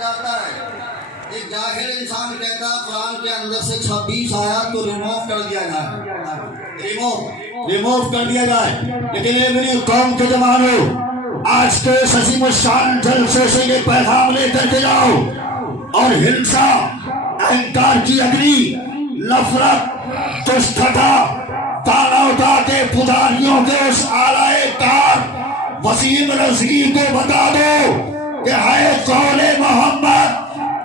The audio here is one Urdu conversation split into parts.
جاتا ہے ایک جاہل انسان کہتا ہے قرآن کے اندر سے 26 آیات کو ریموو کر دیا جائے، ریموو کر دیا جائے، لیکن یہ میری قوم کے جوانوں آج کے عظیم الشان جلسے سے یہ پیغام لے کر کے جاؤ اور ہنسا، اہنکار کی اگنی، نفرت، دشٹتا، تاناوتا کے پجاریوں کے اس آلائے کار وسیم رضی کو بتا دو کہ ہے قول محمد،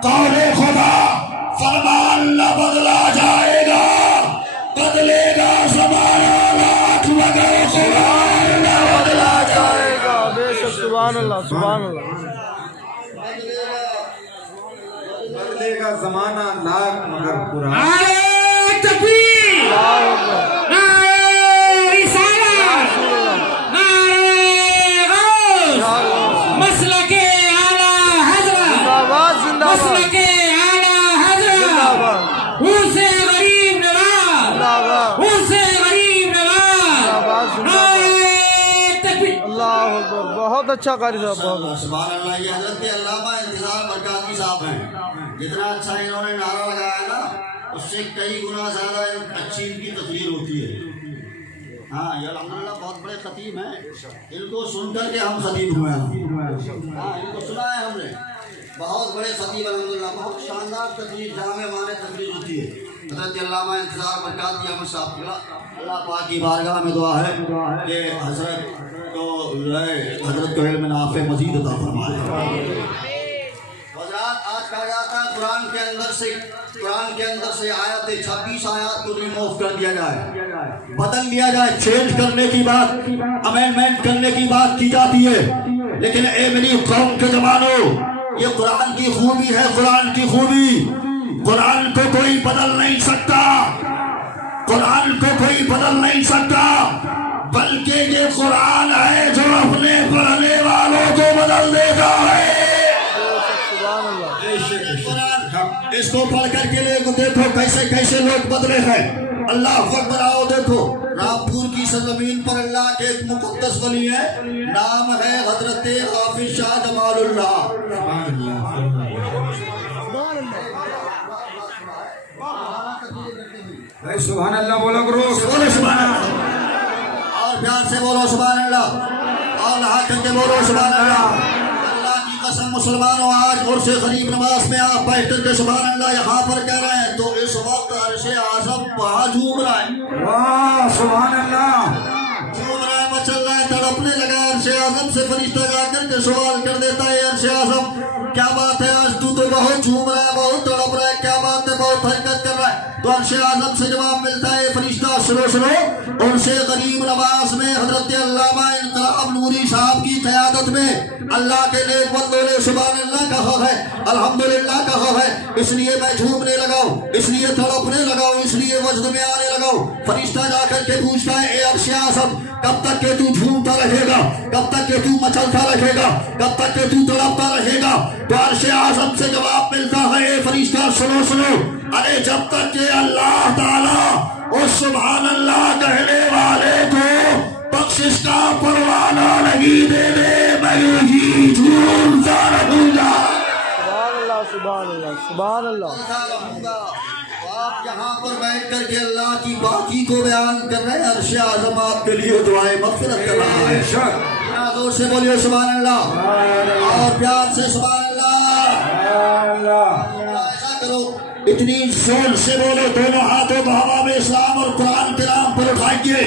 قول خدا، فرمان نہ بدلا جائے گا، بدلے گا زمانہ لاکھ مگر قرآن نہ بدلا جائے گا۔ بے شک، سبحان اللہ، سبحان اللہ۔ بدلے گا زمانہ لاکھ مگر قرآن۔ نعرہ تکبیر، نعرہ رسالت، نعرہ غوث، مسلک اعلیٰ حضرت، مسلک اعلیٰ حضرت، حسن غریب نواز، حسن غریب نواز، نعرہ تکبیر۔ اللہ اکبر، بہت اچھا قاری صاحب، بہت اچھا۔ سبحان اللہ۔ یہ حضرت علامہ انتظار برکاتی صاحب ہیں، جتنا اچھا انہوں نے نعرہ لگایا نا اس سے کئی گنا زیادہ اچھی ان کی تقریر ہوتی ہے۔ ہاں یہ الحمدللہ بہت بڑے خطیب ہیں، ان کو سن کر کے ہم خطیب ہوئے ہیں۔ ہاں ان کو سنا ہے ہم نے، بہت بڑے خطیب الحمدللہ، بہت شاندار تقریر، جامع معنی تقریر ہوتی ہے حضرت علامہ انتظار برکاتی احمد صاحب کی۔ اللہ پاک کی بارگاہ میں دعا ہے کہ حضرت کو علم نافع مزید عطا فرمائے۔ حضرات آج کہا جاتا ہے قرآن کے اندر سے آیات 26 آیات کو ریموو کر دیا جائے، بدل دیا جائے، چینج کرنے کی بات، امینڈمنٹ کرنے کی بات کی جاتی ہے، لیکن اے میری قوم کے جوانوں، یہ قرآن کی خوبی ہے، قرآن کی خوبی، قرآن کو کوئی بدل نہیں سکتا، قرآن کو کوئی بدل نہیں سکتا، بلکہ یہ قرآن ہے جو اپنے پڑھنے والوں کو بدل دیتا ہے۔ اس کو پڑھ کر کے دیکھو کیسے کیسے لوگ بدلے ہیں۔ اللہ اکبر، آؤ دیکھو رامپور کی سرزمین پر اللہ کے ایک مقدس ولی ہے، نام ہے حضرت حافظ شاہ جمال اللہ۔ سبحان اللہ بولو کرو، بولو سبحان اللہ، اور پیار سے بولو سبحان اللہ، اور نہا کر کے بولو سبحان اللہ۔ اللہ کی قسم مسلمانوں، آج عرس غریب نواز میں آپ بیٹھ کر کے سبحان اللہ یہاں پر کہہ رہے ہیں تو اس وقت عرش اعظم وہاں جھوم رہا ہے۔ واہ سبحان اللہ، جھوم رہا ہے، مچل رہا ہے، تڑپنے لگا ہے۔ عرش اعظم سے فرشتہ جا کر کے سوال کر دیتا ہے، عرش اعظم کیا بات ہے، آج تو بہت جھوم رہا ہے، بہت تڑپ رہا ہے، کیا بات ہے، بہت حرکت کر رہا ہے؟ تو عرش اعظم سے جواب ملتا ہے، فرشتہ سنو، عرس غریب نواز میں حضرت علامہ انقلاب نوری صاحب کی قیادت میں اللہ کے نیک بندوں نے سبحان اللہ کہا ہے، الحمدللہ کہا ہے، اس لیے میں جھومنے لگاؤں، اس لیے تڑپنے لگاؤں، اس لیے وجد میں آنے لگاؤں۔ فرشتہ جا کر کے پوچھتا ہے، اے عرش اعظم کب تک کہ تو جھومتا رہے گا، کب تک کہ تو مچلتا رہے گا، کب تک کہ تو تڑپتا رہے گا؟ تو عرش اعظم سے جواب ملتا ہے، اے فرشتہ سنو، ارے جب تک کہ اللہ تعالیٰ اس سبحان اللہ کہنے والے کو بخشش کا پروانہ نہیں دے دے، میں یہی جھومتا رہوں گا، سبحان اللہ، سبحان اللہ، سبحان اللہ۔ آپ یہاں پر بیٹھ کر کے اللہ کی باقی کو بیان کر رہے ہیں، عرش اعظم آپ کے لیے دعائیں مغفرت کر رہا ہے۔ زور سے بولیے سبحان اللہ، اور پیار سے سبحان اللہ۔ ایسا کرو، اتنی زور سے بولو، دونوں ہاتھوں کو ہوا میں اسلام اور قرآن کے نام پر اٹھائیے۔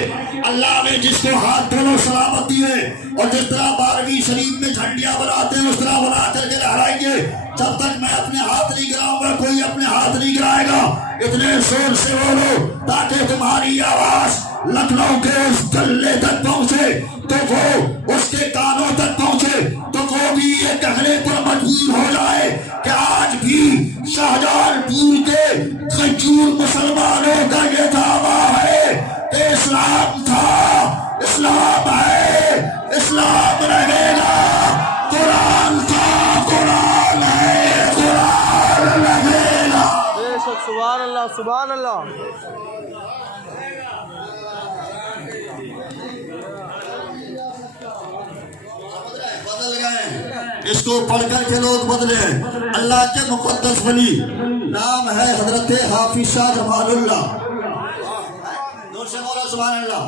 اللہ نے جس کو ہاتھ دونوں سلامت دیے، اور جس طرح 12ویں شریف میں جھنڈیاں بناتے ہیں اس طرح بنا کر کے لہرائیے۔ جب تک میں اپنے ہاتھ نہیں گراؤں گا کوئی اپنے ہاتھ نہیں گرائے گا۔ اتنے زور سے بولو تاکہ تمہاری آواز لکھنؤ کے اس گلے تک پہنچے، تو وہ اس کے کانوں تک پہنچے، تو وہ بھی یہ کہنے پر مجبور ہو جائے کہ آج بھی شاہجہان پور کے کھجور مسلمانوں کا یہ دعویٰ ہے کہ اسلام تھا، اسلام ہے، اسلام رہے گا، قرآن تھا، قرآن ہے، قرآن رہے گا۔ بے شک، سبحان اللہ، سبحان اللہ۔ بدل گئے اس کو پڑھ کر کے لوگ بدلے ہیں. اللہ کے مقدس ولی نام ہے حضرت حافظ شاہ جمال اللہ. زور سے بولو سبحان اللہ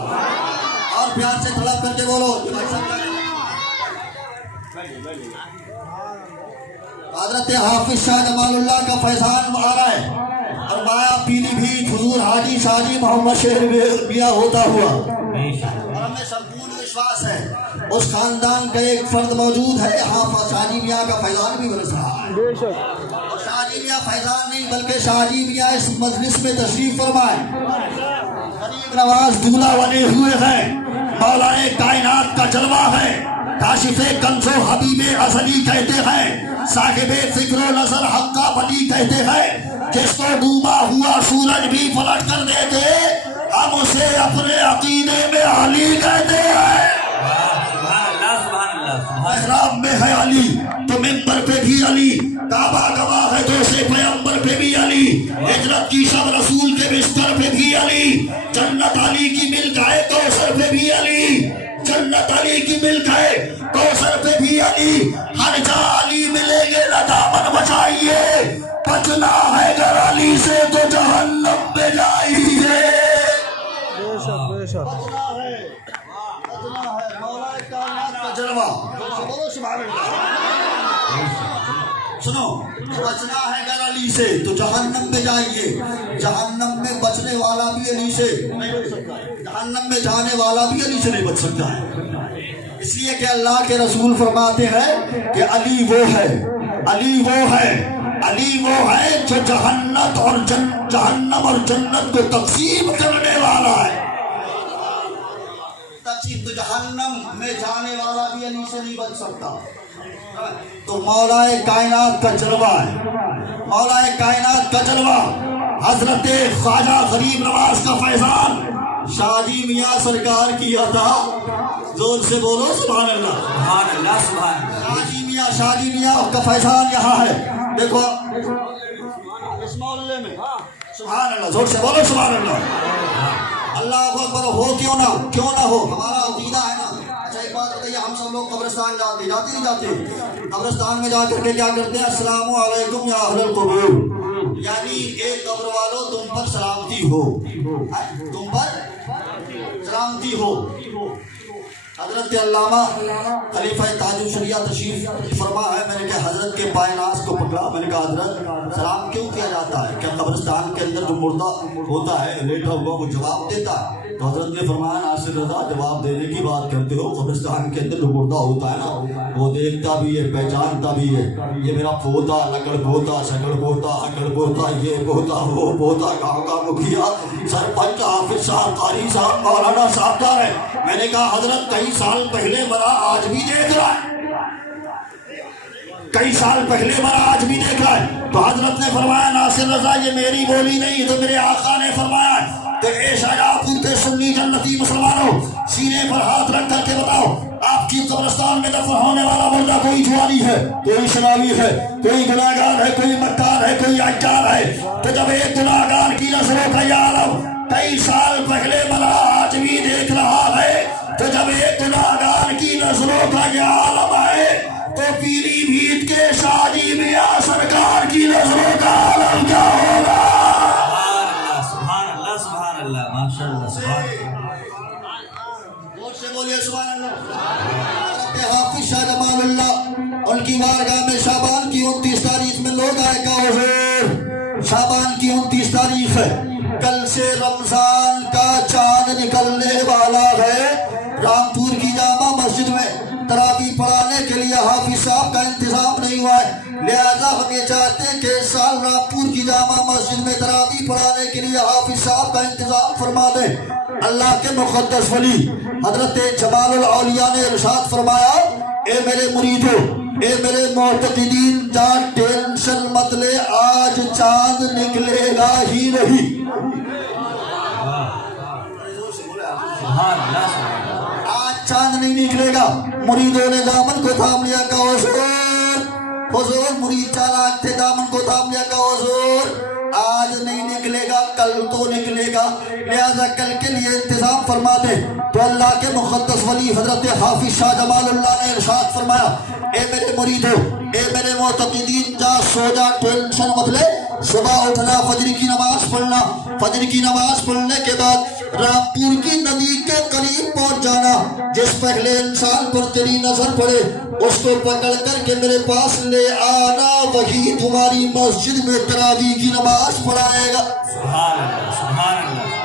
اور پیار سے طلب کر کے بولو. حضرت حافظ شاہ جمال اللہ کا فیضان آ رہا ہے اور مایا پیلی بھیت حضور حاجی شاہجی محمد شہر بیا ہوتا ہوا. اور ہمیں سمپورن وشواس ہے اس خاندان کا ایک فرد موجود ہے یہاں پر شاہجی میاں کا فیضان بھی برس رہا ہے. اور شاہجی میاں فیضان نہیں بلکہ شاہجی میاں اس مجلس میں تشریف فرمائے. غریب نواز دولہا بنے ہوئے ہیں. مولا کائنات کا جلوہ ہے. کاشف کنز و حبیب ازلی کہتے ہیں. صاحب فکر و نظر حق کا ولی کہتے ہیں. جس کو ڈوبا ہوا سورج بھی پلٹ کر دیتے ہم اسے اپنے عقیدے میں علی کہتے ہیں. محراب میں ہے علی تو منبر پہ بھی علی. کعبہ گواہ ہے تو اسے پیغمبر پہ بھی علی. ہجرت کی شب رسول کے بستر پہ بھی علی. جنت علی کی ملک ہے کوثر پہ بھی علی. جنت علی کی ملک ہے کوثر پہ بھی علی. ہر جا علی ملیں گے نہ دامن بچائیے. بچنا ہے گر علی سے تو جہنم میں جائیے. بچنا ہے مولا کائنات کا جلوہ. بولو سبحان اللہ. سنو بچنا ہے گر علی سے تو جہنم میں جائیے. جہنم میں بچنے والا بھی علی سے نہیں بچ سکتا ہے. جہنم میں جانے والا بھی علی سے نہیں بچ سکتا ہے. اس لیے کہ اللہ کے رسول فرماتے ہیں کہ علی وہ ہے علی وہ ہے علی وہ ہے جو جہنم اور جنت کو تقسیم کرنے والا ہے. تقسیم تو جہنم میں جانے والا بھی علی سے نہیں بچ سکتا. تو مولا کائنات کا جلوہ ہے. مولا کائنات کا جلوہ حضرت خواجہ غریب نواز کا فیضان شاہجی میاں سرکار کی عطا. زور سے بولو سبحان اللہ. سبحان اللہ سبحان اللہ. شاہجی میاں کا فیضان یہاں ہے. دیکھو اس محلے میں سبحان اللہ. زور سے بولو سبحان اللہ. اللہ اکبر. ہو کیوں نہ ہو ہمارا عقیدہ ہے نا. اچھا ایک بات بتائیے ہم سب لوگ قبرستان جاتے نہیں جاتے. قبرستان میں جا کر کے کیا کرتے ہیں؟ السلام علیکم یا اہل القبور. یعنی ایک قبر والوں تم پر سلامتی ہو. تم پر سلامتی ہو. حضرت علامہ خلیفہ تاج الشریعہ تشریف فرما ہے. میں نے کہا حضرت کے پائے ناز کو پکڑا. میں نے کہا حضرت سلام کیوں کیا جاتا ہے؟ کیا قبرستان کے اندر جو مردہ ہوتا ہے لیٹا ہوا وہ جواب دیتا ہے؟ تو حضرت نے فرمایا ناصر رضا جواب دینے کی بات کرتے ہو. قبرستان کے اندر جو مردہ ہوتا ہے نا وہ دیکھتا بھی ہے پہچانتا بھی ہے. یہ میرا پوتا لکڑ پوتا شکڑ پوتا اکڑ پوتا یہ پوتا وہ پوتا گاؤں کا مکھیا سرپنچ حافظ صاحب قاری صاحب مولانا صاحب دار ہے. میں نے کہا حضرت کئی سال پہلے مرا آج بھی دیکھ رہا ہے. کئی سال پہلے مرا آج بھی دیکھ رہا ہے. تو حضرت نے فرمایا ناصر رضا یہ میری بولی نہیں تو میرے آقا نے فرمایا کہ اے شاہجہاں کے سنی جنتی مسلمانوں سینے پر ہاتھ رکھ کر کے بتاؤ آپ کی قبرستان میں دفن ہونے والا مردہ کوئی جوانی ہے کوئی شناوی ہے کوئی گناہگار ہے کوئی مکار ہے کوئی عجار ہے. تو جب ایک گناہگار کی نظروں کا یہ عالم کئی سال پہلے مرا آج بھی دیکھ رہا ہے تو جب ایک گناہگار کی نظروں کا یہ عالم ہے تو پیلی بھیت کے شاہجی میاں سرکار کی نظروں کا عالم کیا ہوگا؟ سبحان اللہ ماشاء اللہ سبحان سے بولیے سبحان اللہ. حافظ شاہ جمال اللہ ان کی بارگاہ میں شعبان کی 29 تاریخ میں لوگ آئے کا حضور. شعبان کی 29 تاریخ ہے. کل سے رمضان کا چاند نکلنے والا ہے. رامپور کی جامع مسجد میں تراویح پڑھانے کے لیے حافظ صاحب کا انتظام نہیں ہوا ہے. لہذا ہم یہ چاہتے ہیں کہ اس سال رامپور کی جامع مسجد میں تراویح پڑھانے کے لیے حافظ صاحب کا انتظام فرما دیں. اللہ کے مقدس ولی حضرت جمال الاولیاء نے ارشاد فرمایا اے میرے مریدوں اے میرے معتقدین جان ٹینشن مت لے آج چاند نکلے گا ہی نہیں. آج چاند نہیں نکلے گا. مریدوں نے دامن کو تھام لیا کہ حضور مرید چالاک تھے دامن کو تھام لیا کہ حضور آج نہیں نکلے گا کل تو نکلے گا لہذا کل کے لیے انتظام فرما دے. تو اللہ کے مقدس ولی حضرت حافظ شاہ جمال اللہ نے ارشاد فرمایا اے میرے مریدو، اے میرے معتقدین، جا سو جا، ٹینشن مت لے، صبح اٹھنا، فجر کی نماز پڑھنا، فجر کی نماز پڑھنے کے بعد رامپور کی ندی کے قریب پہنچ جانا، جس پہلے انسان پر تیری نظر پڑے اس کو پکڑ کر کے میرے پاس لے آنا، وہی تمہاری مسجد میں تراویح کی نماز پڑھائے گا۔ سبحان اللہ سبحان اللہ۔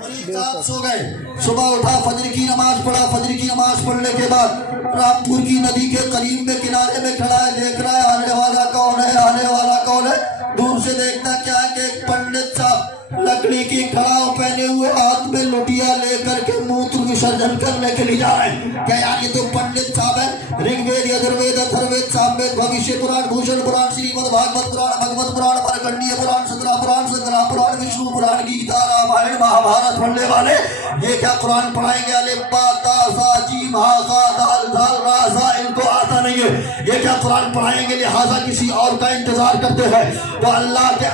مرید صاحب سو گئے، صبح اٹھا، فجر کی نماز پڑھا، فجر کی نماز پڑھنے کے بعد رامپور کی ندی کے قریب میں کنارے میں کھڑا ہے، دیکھ رہا ہے آنے والا کون ہے، آنے والا کون ہے۔ دور سے دیکھتا کیا ہے کہ ایک پنڈت صاحب لکڑی کی کھڑاؤ پہنے ہوئے، ہاتھ میں لٹیا لے کر کے موتر وسرجن کرنے کے لیے جا رہے ہیں۔ کہ یار یہ تو پنڈت صاحب ہے، رگ وید یجروید اتھروید ساموید بھوشیہ پران بھوشن پران شریمد بھاگوت پران بھگوت پران مارکنڈیہ پران سترہ پران سنگرام پران وشنو پران گیتا رامائن مہابھارت پڑھنے والے یہ کیا قرآن پڑھائیں گے؟ الف با تا سا جیم ہا غا دال دال را زا، ان کو آتا نہیں ہے، یہ کیا قرآن پڑھائیں گے؟ لہٰذا کسی اور کا انتظار کرتے ہیں تو اللہ کے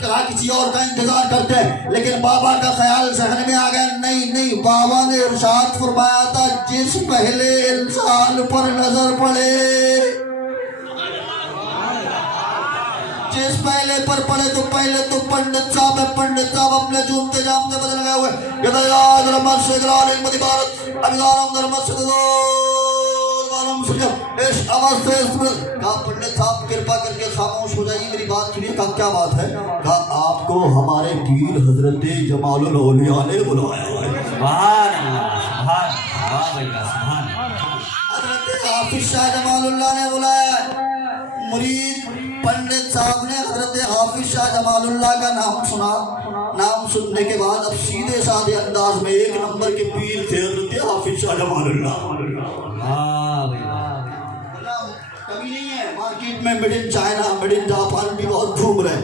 کہا کسی اور کا انتظار کرتے ہیں، لیکن بابا کا خیال ذہن میں آ گیا، نہیں بابا نے ارشاد فرمایا تھا جس پہلے انسان پر نظر پڑے، جس پہلے پر پڑے تو پہلے تو پنڈت صاحب ہے۔ پنڈت صاحب اپنے جوتے جامتے بدل گئے ہوئے، یدایاد رمت سے گرال ایک مدی بارت اگزارم درمت سے اس آواز سے کہا پنڈت صاحب کرپا کر کے خاموش ہو جائیے، میری بات سنیے۔ کہا کیا بات ہے؟ کہا آپ کو ہمارے پیر حضرت جمال الاولیاء نے بلایا ہے۔ سبحان اللہ سبحان اللہ سبحان اللہ۔ حضرت حافظ شاہ جمال اللہ نے بلایا ہے۔ مرید پنڈت صاحب نے حضرت حافظ شاہ جمال اللہ کا نام سنا، نام سننے کے بعد اب سیدھے سادھے انداز میں ایک نمبر کے پیر تھے حضرت حافظ شاہ جمال اللہ۔ کبھی نہیں ہے مارکیٹ میں made in China made in Japan بھی بہت گھوم رہے ہیں،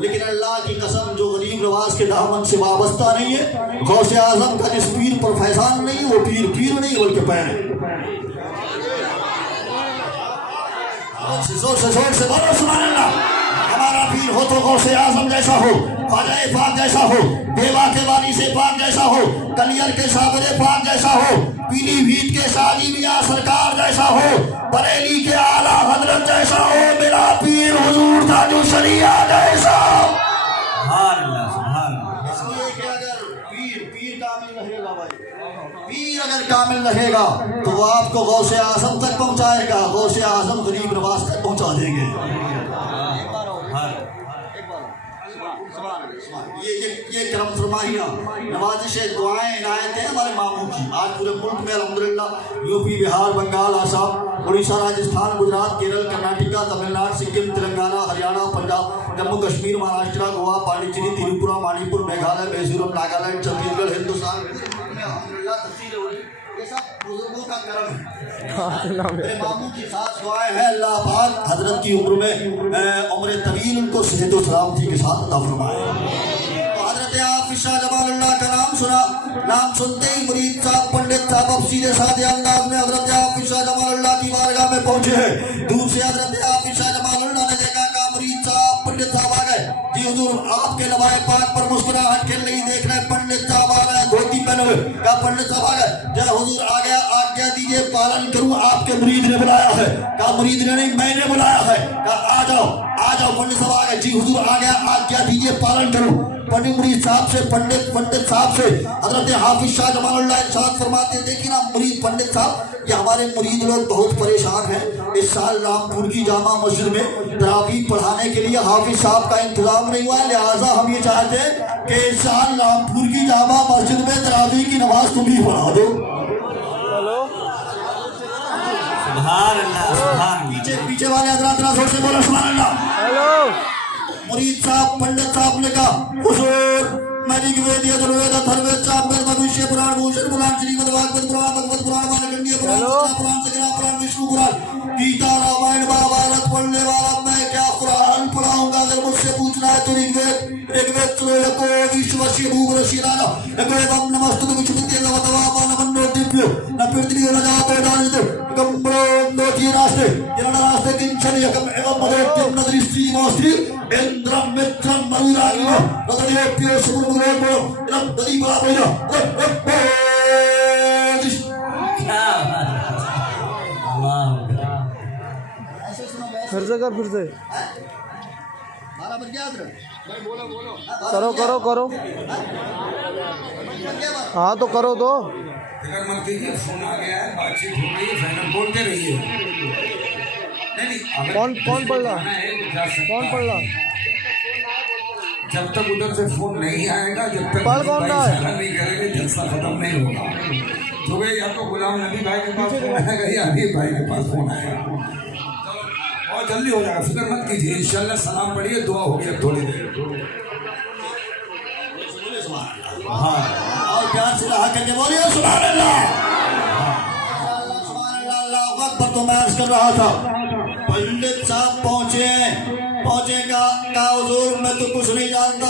لیکن اللہ کی قسم جو غریب نواز کے دامن سے وابستہ نہیں ہے، غوث اعظم کا جس پیر پر فیضان نہیں، وہ پیر نہیں بلکہ پیر ہے۔ زور سے بولو سبحان اللہ۔ ہمارا پیر ہو تو غوث اعظم جیسا ہو، خواجہ پاک جیسا ہو، دیوا کے والی سے پاک جیسا ہو، کلیئر کے صابر پاک جیسا ہو، پیلی بھیت کے شادی میاں سرکار جیسا ہو، بریلی کے اعلیٰ حضرت جیسا ہو، میرا پیر حضور تاج الشریعہ جیسا۔ سبحان اللہ سبحان اللہ۔ اس لیے کہ اگر پیر کامل رہے گا بھائی، پیر اگر کامل رہے گا تو وہ آپ کو غوث اعظم تک پہنچائے گا، غوث اعظم غریب نواز تک پہنچا دیں گے۔ یہ کرم فرمائیاں، نوازشیں، دعائیں، عنایتیں ہمارے ماموں کی آج پورے ملک میں الحمدللہ، یو پی، بہار، بنگال، آسام، اڑیسہ، راجستھان، گجرات، کیرل، کرناٹکا، تمل ناڈو، سکم، تلنگانہ، ہریانہ، پنجاب، جموں کشمیر، مہاراشٹر، گوا، پانڈیچیری، تریپورہ، منی پور، میگھالیہ، میزورم، ناگالینڈ، چھتیس گڑھ، ہندوستان میں الحمدللہ تفصیل ہو رہی ہے۔ یہ سب بزرگوں کا کرم ہے، میرے ماموں کی خاص دعائیں ہیں، اللہ پاک حضرت کی عمر میں عمر طویل ان کو صحت و سلامتی کے ساتھ عطا فرمائے۔ تو حضرت حافظ شاہ جمال اللہ کا نام سنا، نام سنتے ہی مرید صاحب پنڈت صاحب اب سیدھے سادھے انداز میں حضرت حافظ شاہ جمال اللہ کی بارگاہ میں پہنچے ہیں۔ دور سے حضرت حافظ شاہ جمال اللہ نے دیکھا کہ مرید صاحب پنڈت صاحب آ گئے، جی حضور آپ کے لوائے پاک پر مسکراہٹ کھل رہی، دیکھ رہے پنڈت صاحب آ گئے دھوتی پہنے ہوئے۔ کہا پنڈت صاحب آ گئے، جب حضور آ گیا آگیا دیجئے پالن کروں، آپ کے مرید نے بلایا ہے۔ کہا مرید نے نہیں میں نے بلایا ہے۔ کہا آ جاؤ پنڈت صاحب آ گئے، جی حضور آ گیا آگیا دیجئے پالن کروں۔ مرید صاحب سے پنڈت صاحب سے حضرت حافظ شاہ جمال اللہ ارشاد فرماتے ہیں، دیکھیں نا مرید پنڈت صاحب، یہ ہمارے مرید لوگ بہت پریشان ہیں، اس سال رامپور کی جامع مسجد میں تراویح پڑھانے کے لیے حافظ صاحب کا انتظام نہیں ہوا ہے، لہٰذا ہم یہ چاہتے ہیں کہ اس سال رامپور کی جامع مسجد میں تراویح کی نماز تم ہی پڑھا دو۔ سبحان اللہ سبحان اللہ۔ پیچھے والے حضرات زور سے بولو سبحان اللہ۔ مرید صاحب پنڈت صاحب نے کہا حضور میں رگ وید یجروید اتھروید ساموید بھوشیہ پران بھوشن پران شریمد بھاگوت پران بھگوت پران مارکنڈیہ پران سترہ پران سنگرام پران وشنو پران گیتا رامائن مہابھارت پڑھنے والا میں کیا قرآن پڑھاؤں گا؟ اگر مجھ سے پوچھنا ہے تو رگ وید سنو یکو وشوشی بھوگ رشیرانا یکو ایوم نمستو وشپتی لوتوا نمنو دیپیو نپرتنی رجاتو ڈانیتو یکم برو دوٹی راستے جنان راستے کنچن یکم ایوم مدوٹیم ندرستی موستری اندرم مترم مروراگیو ردریو پیو سمر مدرو برو انم دری بلا بھیجا کیا پھر سے کر، پھر سے ہمارا بن گیا حضرت کرو کرو کرو، ہاں تو کرو تو. فکر مت کیجیے، فون آ گیا ہے، بات چیت ہو رہی ہے، فائنل بولتے رہیے. کون پڑھ رہا، کون پڑھ رہا؟ جب تک ادھر سے فون نہیں آئے گا، جب تک پڑھ کون رہا ہے؟ اشارہ نہیں کریں گے، جلسہ ختم نہیں ہوگا. تو یا تو غلام نبی بھائی کے پاس فون آئے گا یا حبیب بھائی کے پاس فون آئے گا. بہت جلدی ہو جائے گا، فکر مت کیجیے. انشاءاللہ سلام پڑھیے، دعا ہوگی اب تھوڑی دیر. اور پیار سے رہا کر کے بولیے سبحان اللہ. سبحان اللہ، اللہ اکبر. تو میں عرض کر رہا تھا پنڈت صاحب پہنچے کا حضور میں تو کچھ نہیں جانتا،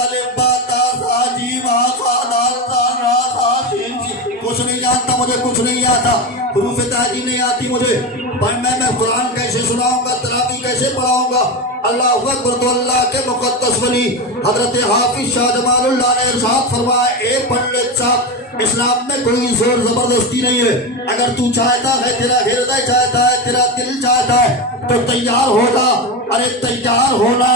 کچھ نہیں جانتا، مجھے کچھ نہیں آتا، حروف تہجی نہیں آتی مجھے، پر میں قرآن کیسے سناؤں گا، تراویح کیسے پڑھاؤں گا. اللہ اکبر. تو اللہ کے مقدس ولی حضرت حافظ شاہ جمال اللہ نے ارشاد فرمایا، اے پنڈت صاحب اسلام میں کوئی زور زبردستی نہیں ہے. اگر تو چاہتا ہے، تیرا ہردے چاہتا ہے، تیرا دل چاہتا ہے تو تیار ہوگا. ارے تیار ہونا